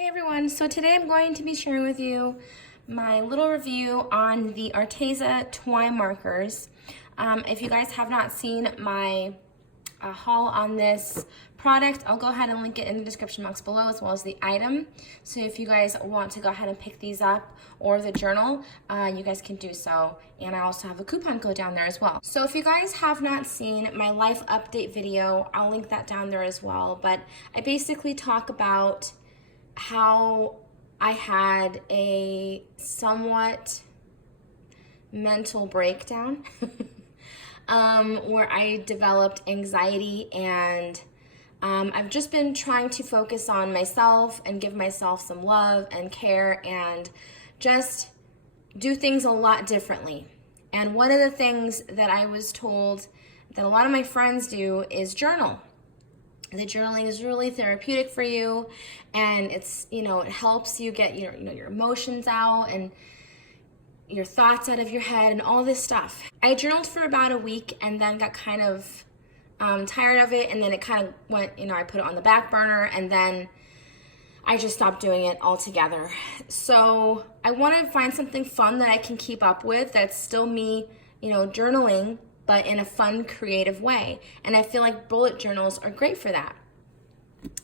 Hey everyone, so today I'm going to be sharing with you my little review on the Arteza Twimarkers. If you guys have not seen my haul on this product, I'll go ahead and link it in the description box below as well as the item. So if you guys want to go ahead and pick these up or the journal, you guys can do so. And I also have a coupon code down there as well. So if you guys have not seen my life update video, I'll link that down there as well. But I basically talk about how I had a somewhat mental breakdown where I developed anxiety, and I've just been trying to focus on myself and give myself some love and care and just do things a lot differently. And one of the things that I was told that a lot of my friends do is journal. The journaling is really therapeutic for you, and it's, it helps you get your emotions out and your thoughts out of your head and all this stuff. I journaled for about a week and then got kind of tired of it, and then it kind of went, I put it on the back burner, and then I just stopped doing it altogether. So I want to find something fun that I can keep up with that's still me, journaling, but in a fun, creative way. And I feel like bullet journals are great for that.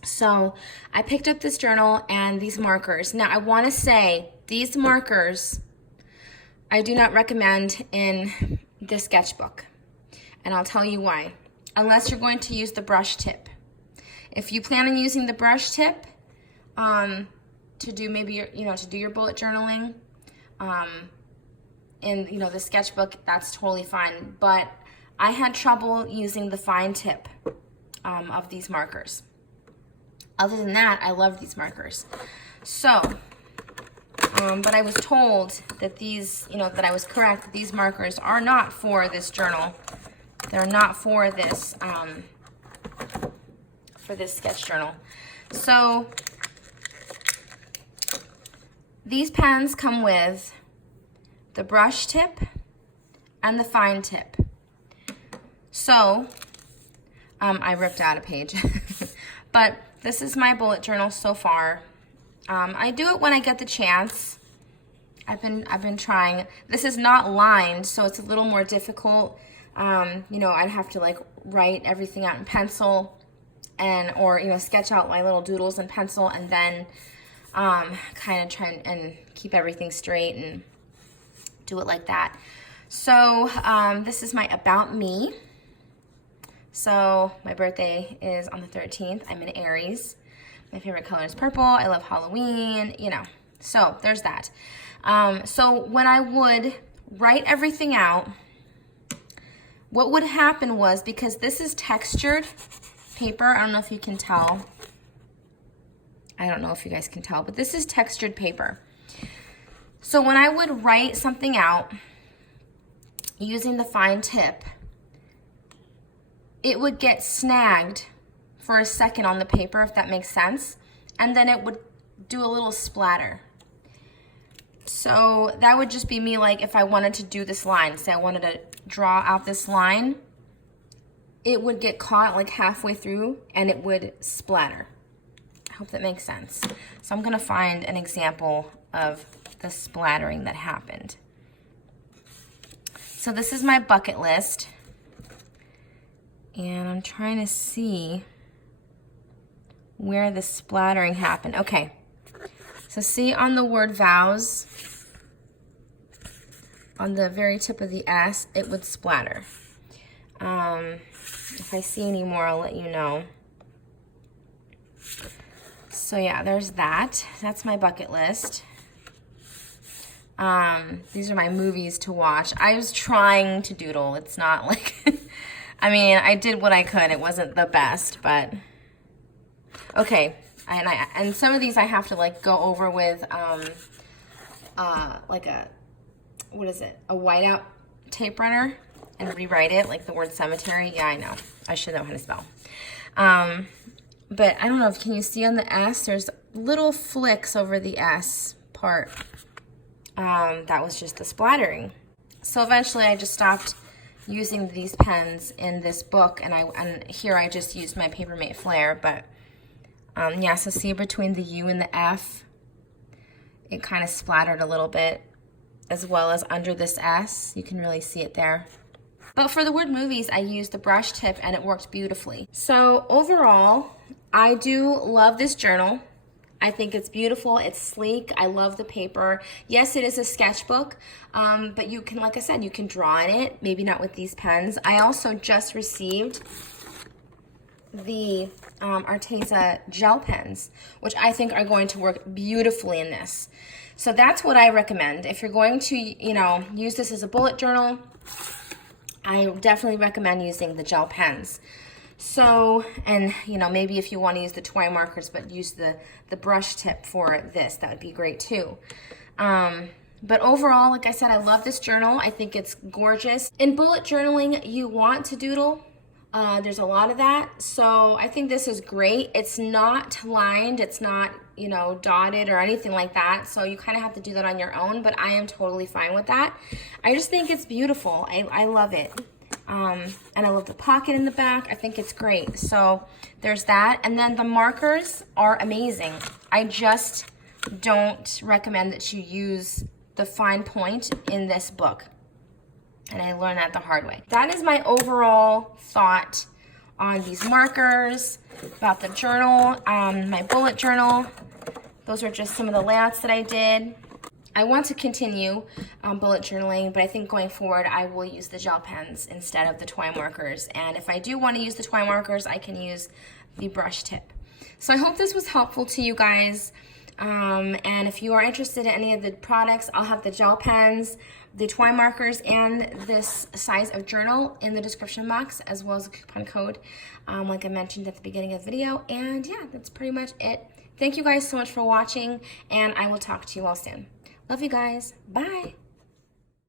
So I picked up this journal and these markers. Now I want to say these markers I do not recommend in the sketchbook. And I'll tell you why. Unless you're going to use the brush tip. If you plan on using the brush tip to do maybe to do your bullet journaling, in the sketchbook, that's totally fine. But I had trouble using the fine tip of these markers. Other than that, I love these markers. So, but I was told that these, that I was correct, that these markers are not for this journal. They're not for this sketch journal. So these pens come with the brush tip and the fine tip. So I ripped out a page, but this is my bullet journal so far. I do it when I get the chance. I've been trying. This is not lined, so it's a little more difficult. I'd have to write everything out in pencil or sketch out my little doodles in pencil, and then kind of try and keep everything straight and do it like that. So this is my About Me. So my birthday is on the 13th. I'm in Aries. My favorite color is purple. I love Halloween, So there's that. So when I would write everything out, what would happen was, because this is textured paper, I don't know if you can tell. I don't know if you guys can tell, but this is textured paper. So when I would write something out using the fine tip, it would get snagged for a second on the paper, if that makes sense, and then it would do a little splatter. So that would just be me, if I wanted to do this line, say I wanted to draw out this line, it would get caught halfway through and it would splatter. I hope that makes sense. So I'm gonna find an example of the splattering that happened. So this is my bucket list, and I'm trying to see where the splattering happened. Okay, so see on the word vows, on the very tip of the S, it would splatter. If I see any more, I'll let you know. So yeah, there's that. That's my bucket list. These are my movies to watch. I was trying to doodle. It's not I did what I could. It wasn't the best, but okay. And some of these I have to go over with a whiteout tape runner and rewrite it, the word cemetery. Yeah, I know. I should know how to spell. But I don't know can you see on the S, there's little flicks over the S part. That was just the splattering. So eventually I just stopped using these pens in this book, and here I just used my Papermate Flair, but Yeah, so see between the U and the F, it kind of splattered a little bit, as well as under this S. You can really see it there. But for the word movies, I used the brush tip and it worked beautifully. So overall, I do love this journal. I think it's beautiful, it's sleek, I love the paper. Yes, it is a sketchbook, but you can, like I said, you can draw in it, maybe not with these pens. I also just received the Arteza gel pens, which I think are going to work beautifully in this. So that's what I recommend. If you're going to, use this as a bullet journal, I definitely recommend using the gel pens. So, and maybe if you want to use the Twimarkers, but use the brush tip for this, that would be great too. But overall, like I said, I love this journal. I think it's gorgeous. In bullet journaling, you want to doodle. There's a lot of that. So I think this is great. It's not lined. It's not, dotted or anything like that. So you kind of have to do that on your own, but I am totally fine with that. I just think it's beautiful. I love it. And I love the pocket in the back. I think it's great. So there's that. And then the markers are amazing. I just don't recommend that you use the fine point in this book. And I learned that the hard way. That is my overall thought on these markers, about the journal, my bullet journal. Those are just some of the layouts that I did. I want to continue bullet journaling, but I think going forward I will use the gel pens instead of the Twimarkers. And if I do want to use the Twimarkers, I can use the brush tip. So I hope this was helpful to you guys. And if you are interested in any of the products, I'll have the gel pens, the Twimarkers, and this size of journal in the description box, as well as a coupon code, like I mentioned at the beginning of the video. And yeah, that's pretty much it. Thank you guys so much for watching, and I will talk to you all soon. Love you guys. Bye.